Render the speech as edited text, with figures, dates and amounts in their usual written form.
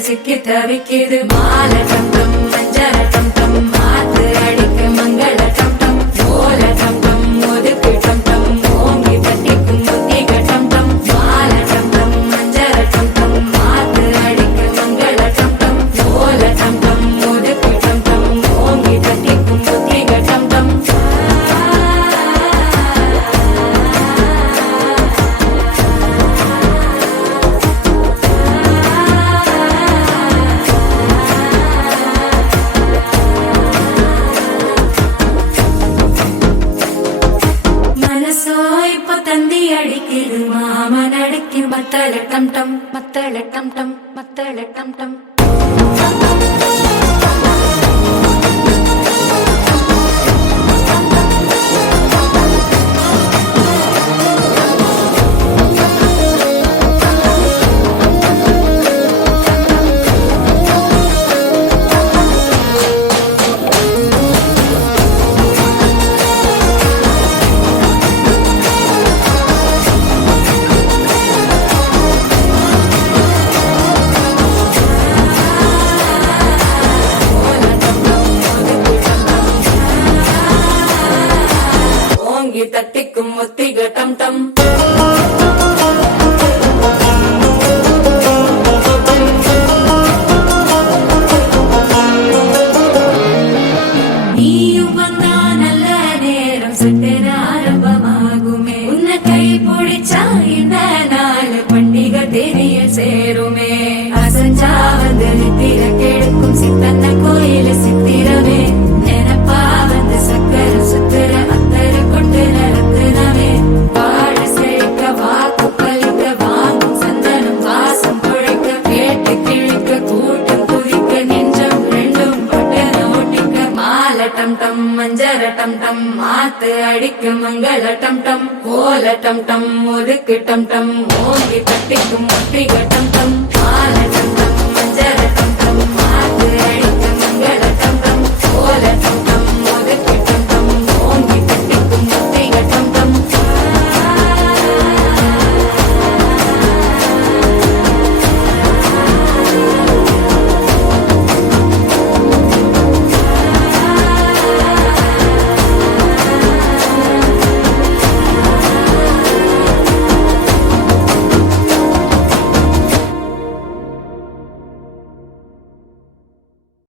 சிக்கி தவிக்குது மால டம் டம் மஞ்சள டம் டம் மாத்து அடிக்க மங்கள டம் டம் ஓல டம் டம் ஒதுக்கு டம் டம் ஓங்கி தட்டிக்கும் முத்திக டம் டம் மால டம் டம் மஞ்சள டம் டம் மாத்து அடிக்க மங்கள டம் டம் ஓல டம் டம் ஒதுக்கு டம் டம் ஓங்கி தட்டிக்கும் முத்திக டம் டம் தந்தி அடிக்குது மாமன் அடிக்கு மத்தள டம் டம் மத்தள டம் டம் மத்தள டம் டம் தட்டிக்கும் முத்திக டம் டம் நீயும் வந்தா நல்ல நேரம் சட்டென ஆரம்பமாகுமே உன்னை கை பிடிச்சா இந்த நாள் பண்டிகை தெரிய சேருமே அசஞ்சா வந்து நித்திர கெடுக்கும் சித்தன்ன கோயில சித்திரமே நினைப்பா வந்து சக்கர சுத்திர டம் டம் மஞ்சர டம் டம் மாத்து அடிக்கு மங்கள டம் டம் கோல டம் டம் ஒதுக்கு டம் டம் ஓங்கி தட்டிக்கும் முத்திக டம் டம்